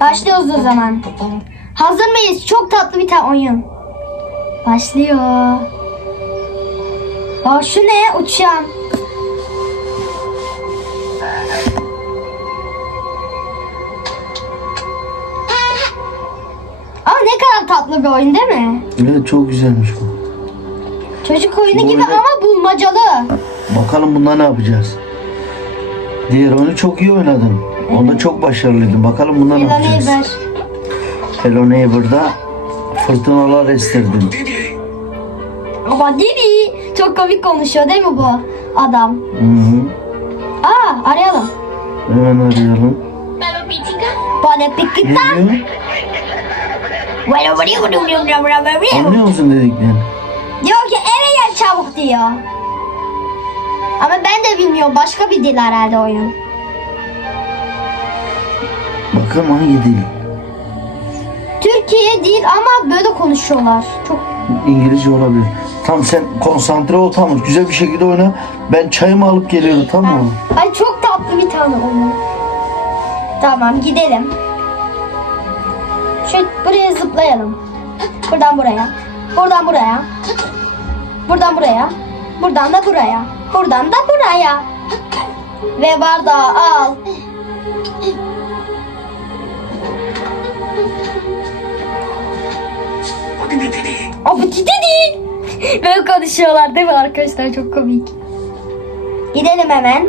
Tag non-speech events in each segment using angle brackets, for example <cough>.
Başlıyoruz o zaman. Hazır mıyız? Çok tatlı bir tane oyun. Başlıyor. Aa şu ne? Uçan. Aa ne kadar tatlı bir oyun değil mi? Evet çok güzelmiş bu. Çocuk oyunu Bu gibi oyunda- ama bulmacalı. Bakalım bunda ne yapacağız? Diğer oyunu çok iyi oynadın. Onda çok başarılıydın. Bakalım bunda ne Hello neighbor. Hello Neighbor'da fırtınalar estirdin. Ama Didi çok komik konuşuyor değil mi bu adam? Hı hı. Aa arayalım. Hemen arayalım. Bana Ne pikita. diyor? Anlıyor musun dediklerini? Diyor ki eve gel çabuk diyor. Ama ben de bilmiyorum. Başka bir dil herhalde oyun. Bakalım hangi dil? Türkiye değil ama böyle konuşuyorlar. Çok İngilizce olabilir. Tamam sen konsantre ol tamam. Güzel bir şekilde oyna. Ben çayımı alıp geliyorum tamam mı? Ay çok tatlı bir tane oyun. Tamam gidelim. Şu buraya zıplayalım. Buradan buraya. Buradan buraya. Buradan buraya. Buradan da buraya. Buradan da buraya. Ve bardağı al. Ciddi değil. Böyle konuşuyorlar değil mi arkadaşlar? Çok komik. Gidelim hemen.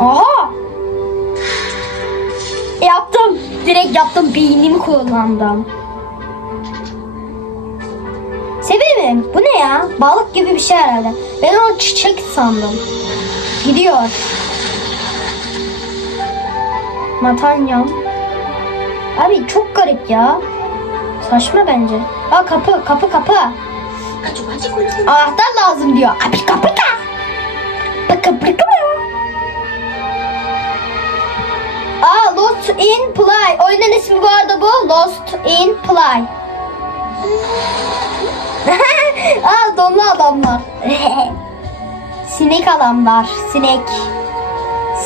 Aha! Yaptım. Direkt yaptım. Beynimi kullandım. Sebebim bu ne ya? Balık gibi bir şey herhalde. Ben onu çiçek sandım. Gidiyor. Matanyam. Abi çok garip ya. Saçma bence. Aa kapı kapı kapı. Anahtar lazım diyor. Abi kapı da. Bakın bakın. Aa Lost in Play. Oyunun ismi bu arada bu. Lost in Play. <laughs> Aa donlu adamlar. <laughs> Sinek adamlar. Sinek.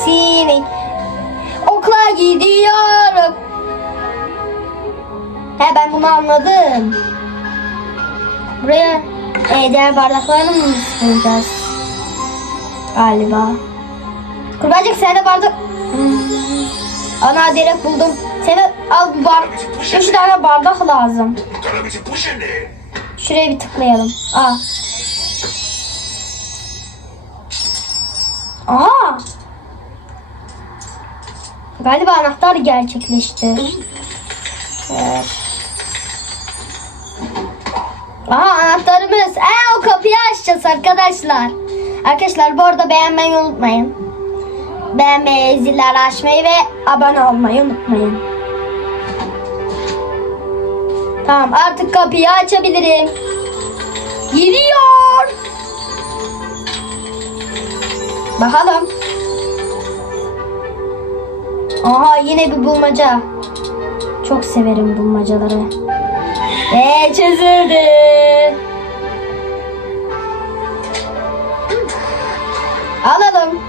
Sinek. Okula gidiyorum. He ben bunu anladım. Buraya e, diğer bardaklarını mı bulacağız? Galiba. Kurbacık sen de bardak... Hmm. Ana direkt buldum. Seni al bir bar... Üç tane bardak lazım. Şuraya bir tıklayalım. Aa. Aha. Galiba anahtar gerçekleşti. Evet. Aha anahtarımız. Aa, o kapıyı açacağız arkadaşlar. Arkadaşlar bu arada beğenmeyi unutmayın. Beğenmeyi, zilleri açmayı ve abone olmayı unutmayın. Tamam artık kapıyı açabilirim. Giriyor. Bakalım. Aha yine bir bulmaca. Çok severim bulmacaları. Ve çözüldü. Alalım.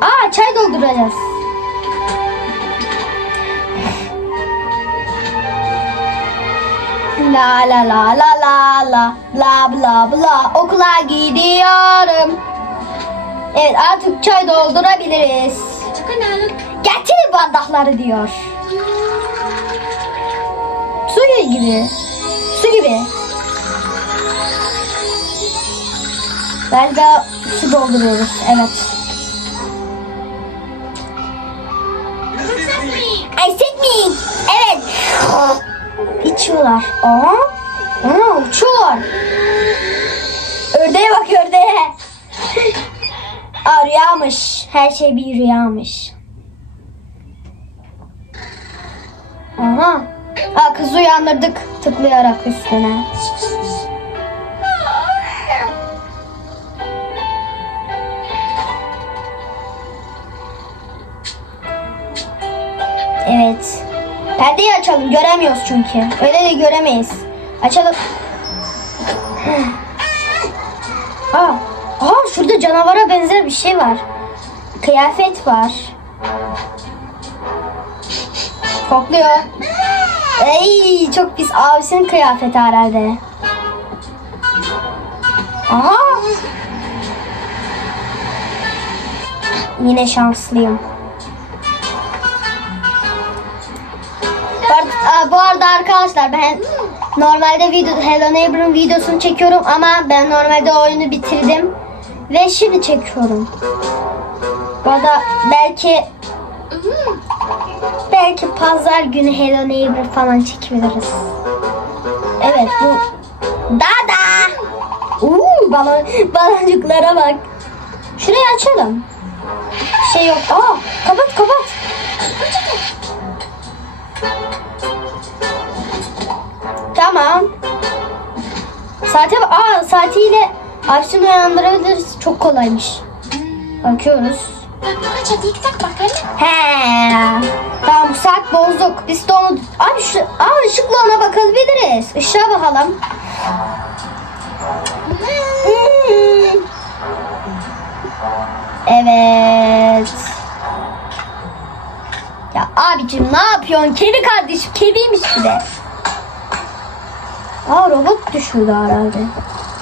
Aa çay dolduracağız. La la la la la la bla bla bla okula gidiyorum. Evet artık çay doldurabiliriz. Getir bardakları diyor. Su gibi. Galiba su dolduruyoruz. Evet. Ice me. Evet. İçiyorlar. Aa. Aa uçuyorlar. Ördeğe bak ördeğe. Aa rüyamış. Her şey bir rüyamış. Aha. Aa kızı uyandırdık tıklayarak üstüne. Evet. Perdeyi açalım. Göremiyoruz çünkü. Öyle de göremeyiz. Açalım. Aa, aa şurada canavara benzer bir şey var. Kıyafet var. Kokluyor. Ey çok pis abisinin kıyafeti herhalde. Aha. Yine şanslıyım. Bu arada arkadaşlar ben normalde video Hello Neighbor'ın videosunu çekiyorum ama ben normalde oyunu bitirdim ve şimdi çekiyorum. Bu arada belki belki pazar günü Hello Neighbor falan çekebiliriz. Evet bu Dada. Uuu balon, baloncuklara bak. Şurayı açalım. Şey yok. Aa kapat kapat. Tamam. Saate aa saatiyle abisini uyandırabiliriz. Çok kolaymış. Bakıyoruz. He. Tamam bu saat bozduk. Biz de onu... Abi şu... Aa ışıkla ona bakabiliriz. Işığa bakalım. Hmm. Evet. Ya abicim ne yapıyorsun? Kedi kardeşim. Kediymiş bir de. Aa robot düşürdü herhalde.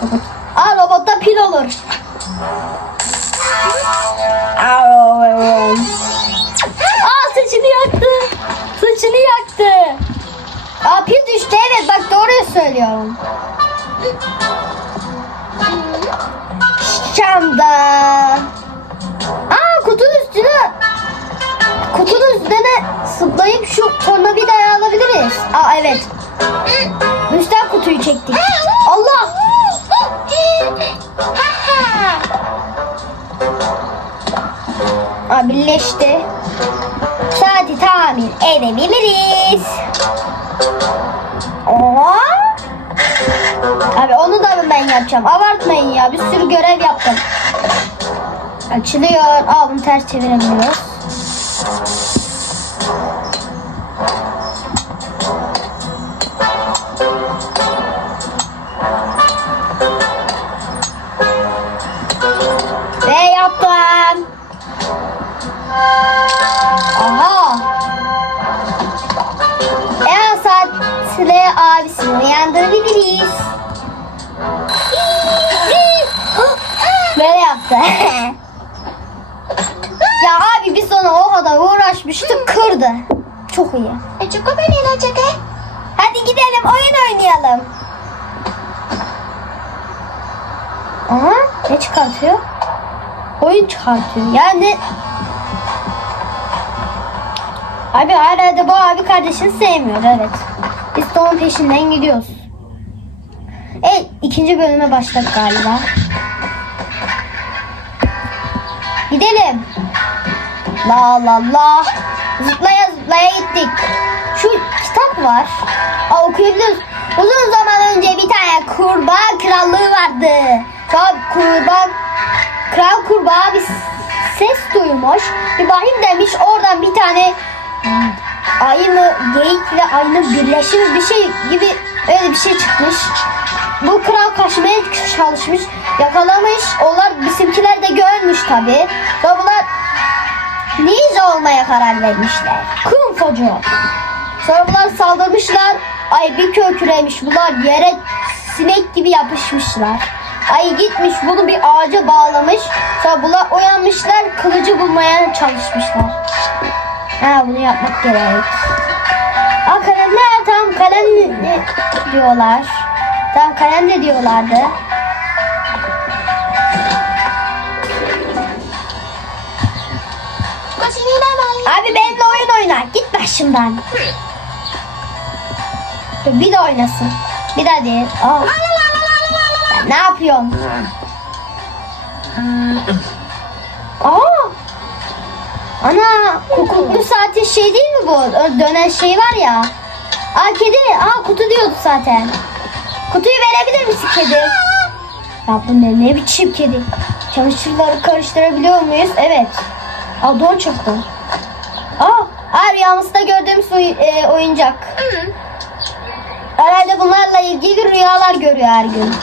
Robot. Aa robotta pil olur. Aa saçını yaktı. Saçını yaktı. Aa pil düştü evet bak doğruyu söylüyorum. Şamda. Aa kutunun üstüne kutunun üstüne zıplayıp şu tornavidayı alabiliriz. Aa evet. Üstten kutuyu çektik. Allah. Aa, birleşti. Saati tamir edebiliriz. Aa. Abi onu da ben yapacağım. Abartmayın ya. Bir sürü görev yaptım. Açılıyor. Aa bunu ters çevirebiliyoruz. Abisini uyandırabiliriz. Böyle yaptı. ya abi biz ona o kadar uğraşmıştık kırdı. Çok iyi. İni aja kek. Hadi gidelim oyun oynayalım. Aha ne çıkartıyor? Oyun çıkartıyor. Yani Abi herhalde bu abi kardeşini sevmiyor evet. Biz de peşinden gidiyoruz. Evet ikinci bölüme başladık galiba. Gidelim. La la la. Zıplaya zıplaya gittik. Şu kitap var. Aa, okuyabiliyoruz. Uzun zaman önce bir tane kurbağa krallığı vardı. Sonra kurbağa kral kurbağa bir ses duymuş. Bakayım demiş oradan bir tane ayı mı geyikle ayının birleşmiş bir şey gibi öyle bir şey çıkmış. Bu kral kaçmaya çalışmış. Yakalamış. Onlar bizimkiler de görmüş tabi. Ve bunlar ninja olmaya karar vermişler. Kung fucu. Sonra bunlar saldırmışlar. Ay bir köküremiş. Bunlar yere sinek gibi yapışmışlar. Ay gitmiş bunu bir ağaca bağlamış. Sonra bunlar uyanmışlar. Kılıcı bulmaya çalışmışlar. Ha bunu yapmak gerek. Aa kalemler tam kalem ne diyorlar. Tam kalem de diyorlardı. Abi benimle oyun oyna. Git başımdan. Dur bir de oynasın. Bir daha değil. Aa. Ne yapıyorsun? Ana kukuklu saatin şey değil mi bu? Ö- Dönen şey var ya. Aa kedi. Aa kutu diyordu zaten. Kutuyu verebilir misin kedi? Ya bu ne, ne biçim kedi? Çamaşırları karıştırabiliyor muyuz? Evet. Aa don çıktı. Aa, aa rüyamızda gördüğümüz oy- e, oyuncak. Herhalde bunlarla ilgili rüyalar görüyor her gün.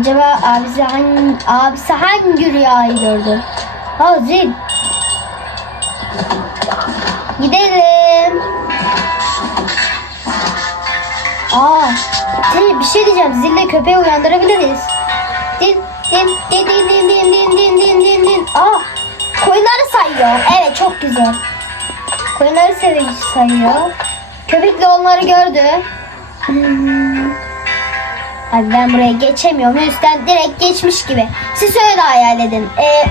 Acaba abisi hangi, abisi hangi rüyayı gördü? Ha zil. Gidelim. Aa, Teri bir şey diyeceğim. Zille köpeği uyandırabiliriz. Din din din din din din din din din din din. Aa, koyunları sayıyor. Evet çok güzel. Koyunları seviyor sayıyor. Köpekle onları gördü. Hmm. Abi ben buraya geçemiyorum. Üstten direkt geçmiş gibi. Siz öyle hayal edin. Ee,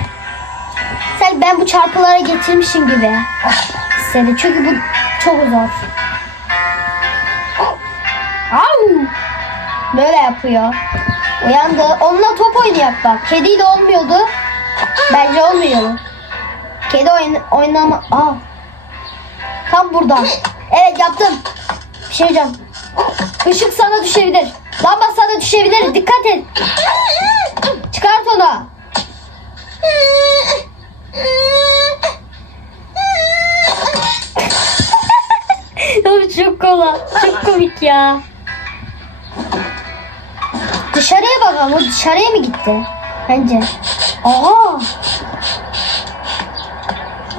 sanki ben bu çarpılara getirmişim gibi hissediyorum. Çünkü bu çok zor. Böyle yapıyor. Uyandı. Onunla top oynayak bak. Kediyle olmuyordu. Bence olmuyor. Kedi oyun oynama. Aa. Tam burada. Evet yaptım. Bir şey diyeceğim. Işık sana düşebilir. Lamba sana düşebilir. Dikkat et. Çıkart onu. Çok kola. Çok komik ya. Dışarıya bakalım. O dışarıya mı gitti? Bence. Aa.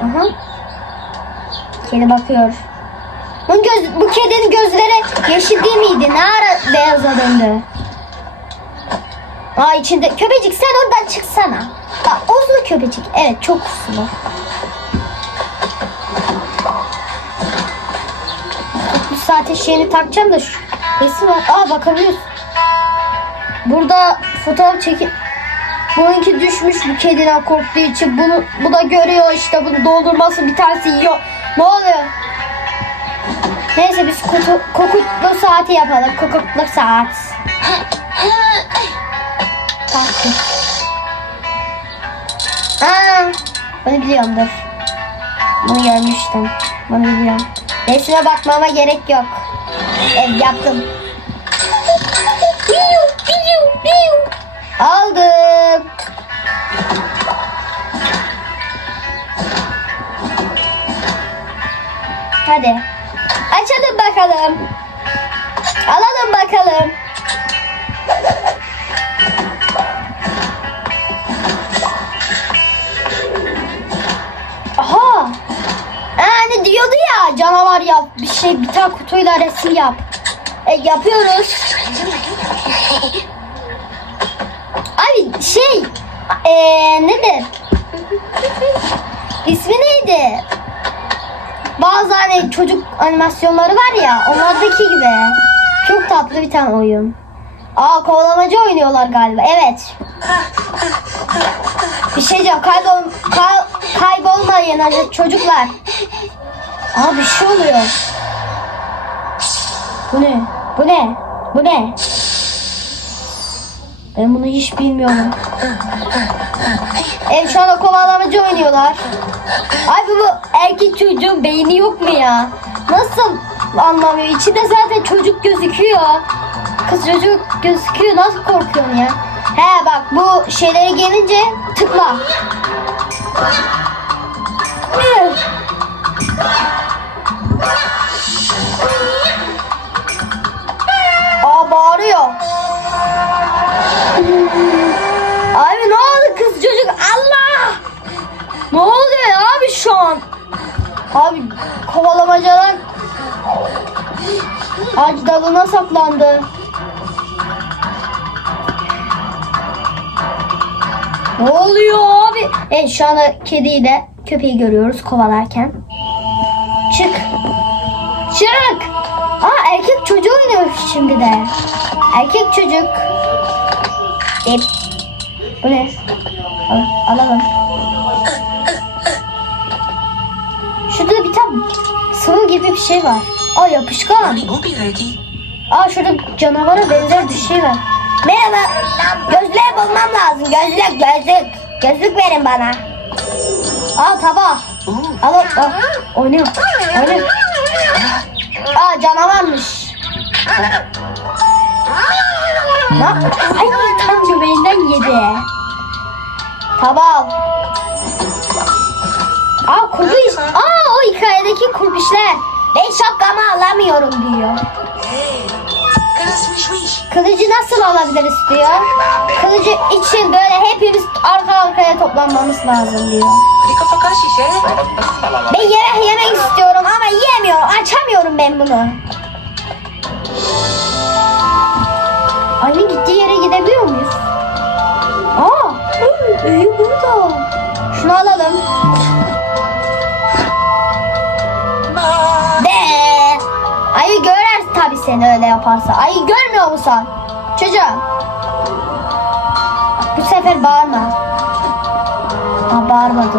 Aha. Kedi bakıyor. Bu, göz, bu kedinin gözleri yeşil değil miydi? Ne ara beyaza döndü? Aa içinde. Köpecik sen oradan çıksana. Köpecik. Evet çok uslu. Bu saate şeyini takacağım da şu resim var. Aa bakabiliyorsun. Burada fotoğraf çekip Bununki düşmüş bu kediden korktuğu için bunu bu da görüyor işte bunu doldurması bir tanesi yiyor. Ne oluyor? Neyse biz kutu, kokutlu saati yapalım. Kokutlu saat. <laughs> bunu biliyorum dur. Bunu görmüştüm. Bunu biliyorum. Resme bakmama gerek yok. Ev yaptım. Resim yap. E, yapıyoruz. Abi şey eee nedir? İsmi neydi? Bazı hani çocuk animasyonları var ya onlardaki gibi. Çok tatlı bir tane oyun. Aa kovalamacı oynuyorlar galiba. Evet. Bir şey diyeceğim. Kaybol, kay, kaybolmayın hadi çocuklar. Aa bir şey oluyor. Bu ne? Bu ne? Bu ne? Ben bunu hiç bilmiyorum. Evet şu anda kovalamacı oynuyorlar. Ay bu erkek çocuğun beyni yok mu ya? Nasıl anlamıyor? İçinde zaten çocuk gözüküyor. Kız çocuk gözüküyor. Nasıl korkuyorsun ya? He bak bu şeylere gelince tıkla. Bağırıyor. Abi ne oldu kız çocuk? Allah! Ne oluyor abi şu an? Abi kovalamacadan ağaç dalına saklandı. Ne oluyor abi? Evet şu anda kediyi de köpeği görüyoruz kovalarken. Çık. Çık. Aa erkek çocuğu oynuyor şimdi de. Erkek çocuk. Deyip. Bu ne? Al, alalım. Şurada bir tane sıvı gibi bir şey var. Aa yapışkan. Aa şurada canavara benzer bir şey var. Merhaba. Gözlük bulmam lazım. Gözlük, gözlük. Gözlük verin bana. Al tabak. Al al. al. Oynuyor. Oynuyor. Aa canavarmış. Ne? Ay tam göbeğinden yedi. Al. Aa kurbiş. Aa o hikayedeki kurbişler. Ben şapkamı alamıyorum diyor. Kılıcı nasıl alabiliriz diyor. Kılıcı için böyle hepimiz arka arkaya toplanmamız lazım diyor. Ben yemek yemek istiyorum Açamıyorum ben bunu. Hı, iyi burada. Şunu alalım. De. Ayı görer tabii seni öyle yaparsa. Ayı görmüyor musun? Çocuğum. Bu sefer bağırma. Aa, bağırmadı.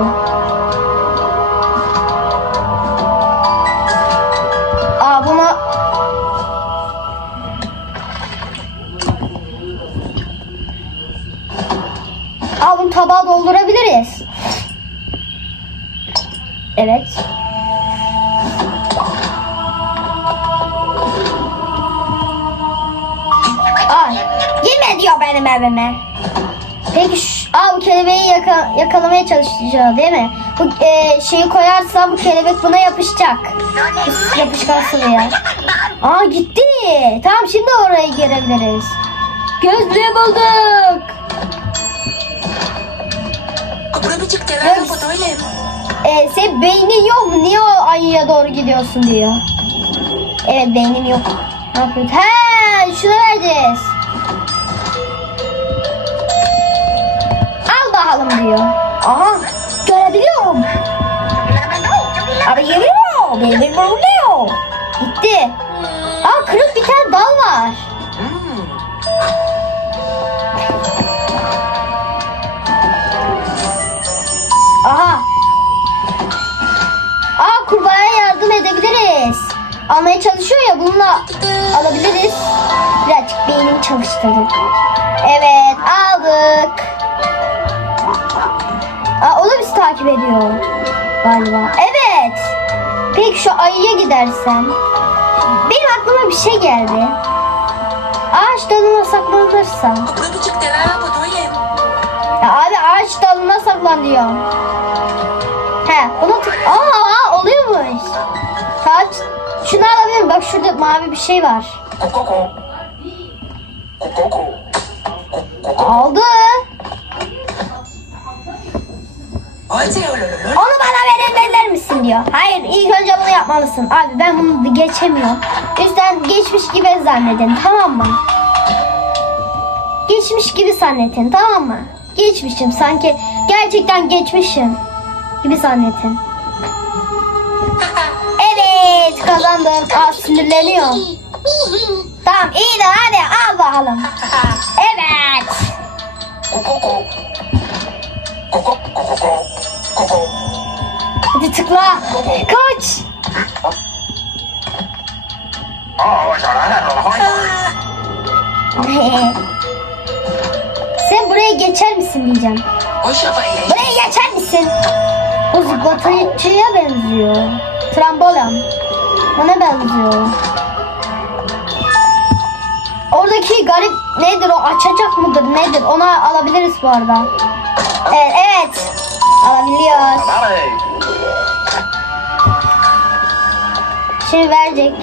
Tabağa doldurabiliriz. Evet. Ay, girme diyor benim evime. Peki şu, aa, bu kelebeği yaka, yakalamaya çalışacağız değil mi? Bu e, şeyi koyarsam bu kelebek buna yapışacak. Yapışkan sıvıya. Aa gitti. Tamam şimdi oraya girebiliriz. Gözlüğü bulduk. Kapıda bir çık teler fotoğrafı. E, senin beynin yok mu? Niye o ayıya doğru gidiyorsun diyor. Evet beynim yok. Ne yapıyoruz? He şunu vereceğiz. Al bakalım diyor. Aha görebiliyorum. Abi geliyor. Benim oluyor. Gitti. Aa kırık bir tane dal var. Aha. Aa kurbağaya yardım edebiliriz. Almaya çalışıyor ya bununla alabiliriz. Birazcık beynimi çalıştırdık. Evet aldık. Aa, o da bizi takip ediyor galiba. Evet. Peki şu ayıya gidersem. Benim aklıma bir şey geldi. Ağaç dalına saklanırsam. Ağaç dalına saklan. He bunu. Aa, aa oluyormuş. Tamam şunu alabilirim. Bak şurada mavi bir şey var. Aldı. Onu bana verebilir misin diyor. Hayır ilk önce bunu yapmalısın. Abi ben bunu geçemiyorum. Yüzden geçmiş gibi zannedin tamam mı? Geçmiş gibi zannedin tamam mı? Geçmişim sanki gerçekten geçmişim gibi zannedin. Evet kazandım. Aa sinirleniyor. Tamam iyi de hadi al bakalım. Evet. Hadi tıkla. Kaç. Sen buraya geçer misin diyeceğim. Buraya geçer misin? O zıplatıcıya benziyor. Trambolan. Ona benziyor. Oradaki garip nedir o? Açacak mıdır nedir? Onu alabiliriz bu arada. Evet evet. Alabiliyoruz. Şimdi verecek.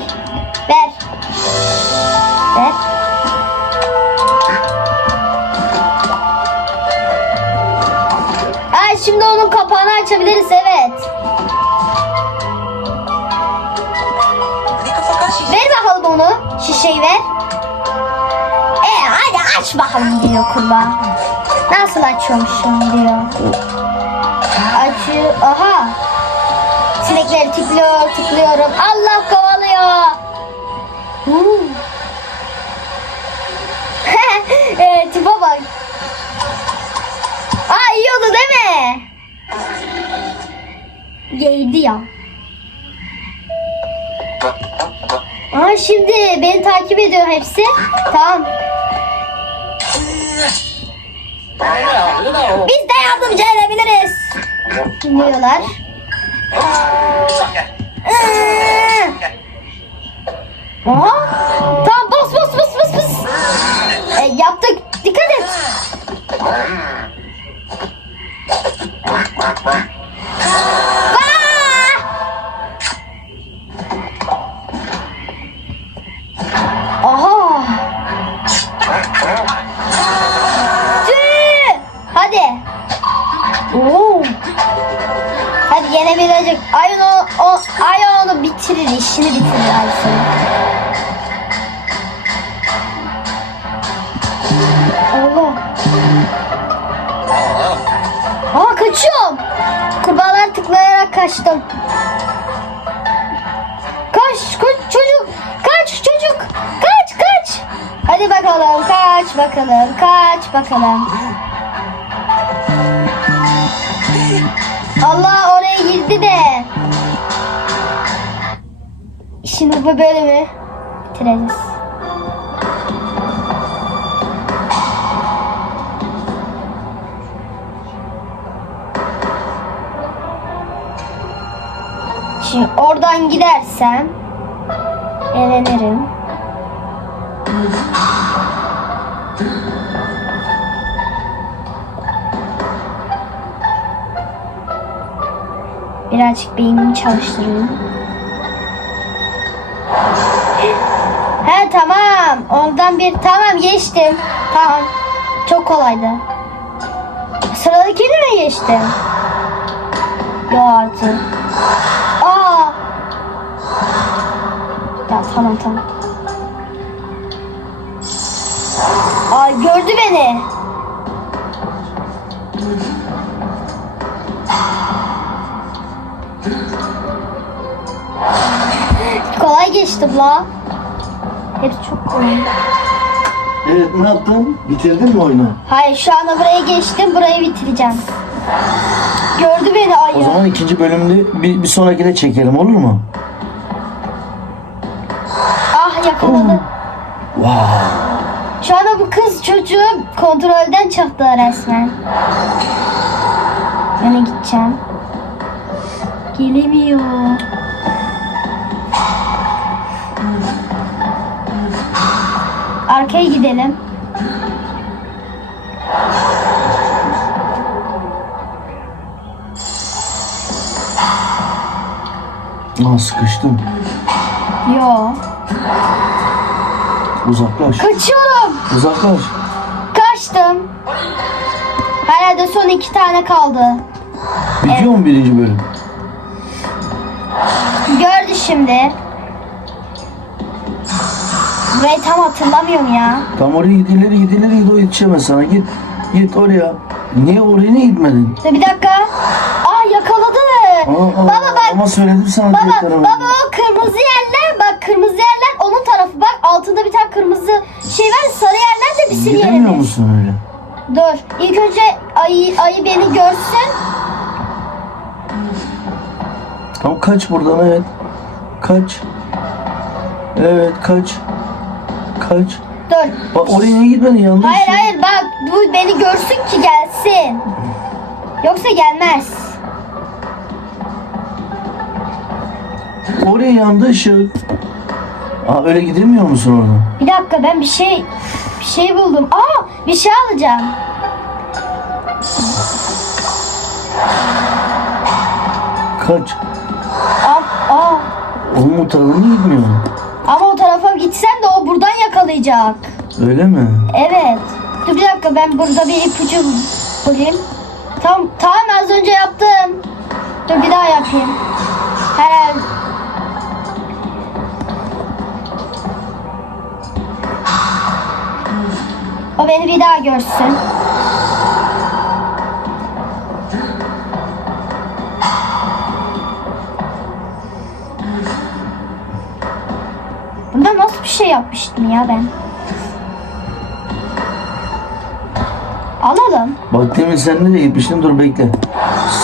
Şimdi onun kapağını açabiliriz evet. Ver bakalım onu. Şişeyi ver. E hadi aç bakalım diyor kurbağa. Nasıl açıyormuşum diyor. Açıyor. Aha. Sinekleri tıklıyor, tıklıyorum. Allah kovalıyor. Hmm. Yedi ya. Aa şimdi beni takip ediyor hepsi. Tamam. Biz de yardımcı edebiliriz. Dinliyorlar. Ee. Aha. Tamam bas bas bas bas bas. E, yaptık. Dikkat et. Hadi yenebilecek. Ayın o, o ayın onu bitirir, işini bitirir Aysun. Allah. Aa kaçıyorum. Kurbağalar tıklayarak kaçtım. Kaç, kaç çocuk. Kaç çocuk. Kaç, kaç. Hadi bakalım, kaç bakalım, kaç bakalım. Allah oraya girdi de. Şimdi bu bölümü bitireceğiz. Şimdi oradan gidersem elenirim. Birazcık beynimi çalıştırayım. He tamam. Ondan bir tamam geçtim. Tamam. Çok kolaydı. Sıradakini mi geçtim? Yo artık. Aa. Ya tamam tamam. Aa gördü beni. Geçtim la. Hepsi çok kolay. Evet ne yaptın? Bitirdin mi oyunu? Hayır şu anda buraya geçtim. Burayı bitireceğim. Gördü beni ayı. O zaman ikinci bölümde bir, bir sonrakine çekelim olur mu? Ah yakaladı. Wow. Şu anda bu kız çocuğu kontrolden çıktı resmen. Ben gideceğim. Gelemiyor. Arkaya gidelim. Aa sıkıştım. Yo. Uzaklaş. Kaçıyorum. Uzaklaş. Kaçtım. Herhalde son iki tane kaldı. Bitiyor mu birinci bölüm? Gördü şimdi. Burayı tam hatırlamıyorum ya. Tam oraya git ileri git ileri git o yetişemez sana git. Git oraya. Niye oraya niye gitmedin? Dur bir dakika. Aa yakaladı. Aa, aa, baba bak. Ama söyledim sana diğer Baba, tarafı. baba o kırmızı yerler bak kırmızı yerler onun tarafı bak altında bir tane kırmızı şey var sarı yerler de bizim Gidemiyor yerimiz. musun öyle? Dur ilk önce ayı, ayı beni görsün. Tamam kaç buradan evet. Kaç. Evet kaç. Kaç. Dur. Bak oraya niye gitmedin yanlış. Hayır hayır bak bu beni görsün ki gelsin. Yoksa gelmez. Oraya yandı ışık. Aa öyle gidemiyor musun oradan? Bir dakika ben bir şey bir şey buldum. Aa bir şey alacağım. Kaç. Aa, aa. Oğlum o tarafa niye gitmiyorsun? Ama o tarafa gitsem de o yakalayacak. Öyle mi? Evet. Dur bir dakika ben burada bir ipucu bulayım. Tamam, tamam az önce yaptım. Dur bir daha yapayım. Herhalde. O beni bir daha görsün. Şey yapmıştım ya ben? Alalım. Bak demin sen nereye gitmiştin? Dur bekle.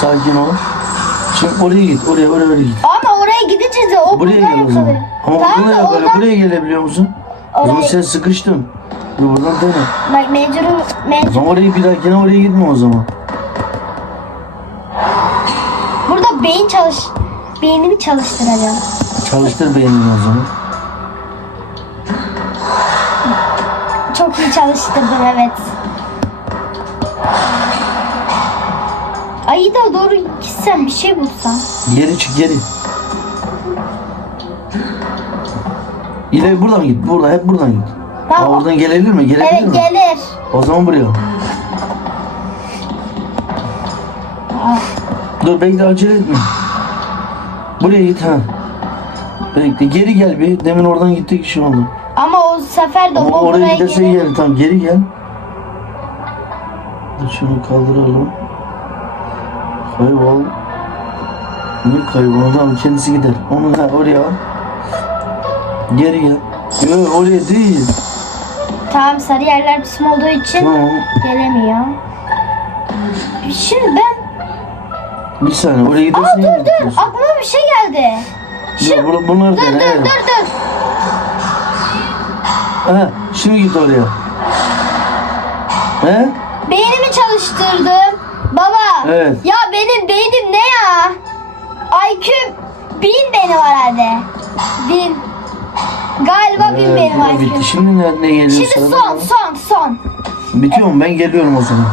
Sakin ol. Şimdi oraya git. Oraya oraya oraya git. Ama oraya gidince de o Buraya gel o zaman. Ama Tamam yap böyle. oradan- Buraya gelebiliyor musun? O zaman Oraya- sen sıkıştın. Dur buradan dene. Bak mecbur, O zaman oraya bir dahakine oraya gitme o zaman. Burada beyin çalış, beynimi çalıştıracağım. Çalıştır beynini o zaman. Çalıştırdım evet. Ayı da doğru gitsem bir şey bulsam. Geri çık geri. İleri buradan git. Burada hep buradan git. Tamam. Aa, oradan gelebilir mi? Gelebilir Evet mi? gelir. O zaman buraya. Dur bekle acele etme. Buraya git ha. Bekle geri gel bir. Demin oradan gittik işi oldu. Sefer de o oraya buraya giderse gelir. gel. Tamam geri gel. Dur Şunu kaldıralım. Kaybol. Niye kaybol? Tamam kendisi gider. Onu da oraya al. Geri gel. Yok oraya değil. Tamam sarı yerler bizim olduğu için Tamam. gelemiyor. Şimdi ben... Bir saniye oraya Aa gidersin. dur dur aklıma bir şey geldi. Dur, bu- bunlar Dur dur dene, dur dur. Ha, şimdi git oraya. He? Beynimi çalıştırdım. Baba. Evet. Ya benim beynim ne ya? IQ bin benim herhalde. Bin. Galiba bin Evet, benim IQ. bitti. Şimdi ne, ne geliyor Şimdi sırada? son son son. Bitiyor mu? Ben geliyorum o zaman.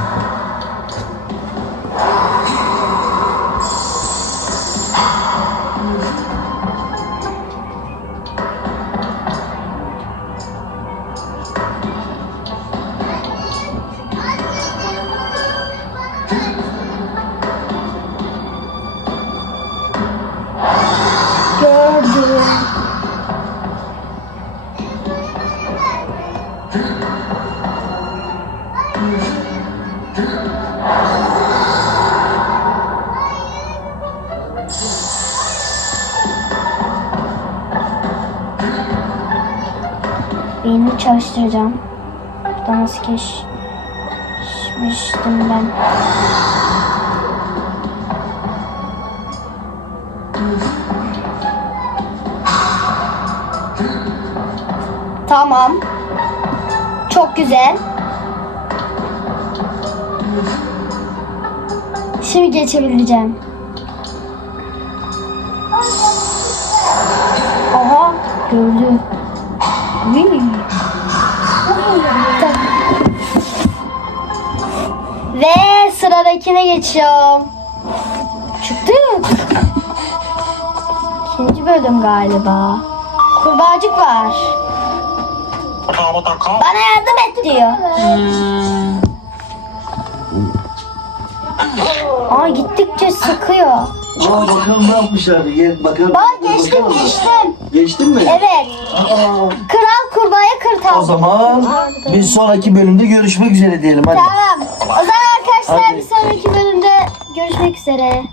Burada nasıl geçmiştim ben. Tamam. Çok güzel. Şimdi geçebileceğim. Aha gördü. Sıradakine geçiyorum. Çıktık. İkinci bölüm galiba. Kurbağacık var. Bana yardım et diyor. Aa gittikçe sıkıyor. Aa, bakalım ne yapmışlar. Gel bakalım. Bak geçtim bakalım. geçtim. Geçtin mi? Evet. Aa, Kral kurbağaya kırtal. o zaman bir sonraki bölümde görüşmek üzere diyelim. Hadi. Tamam. Arkadaşlar Hadi. bir sonraki bölümde görüşmek üzere.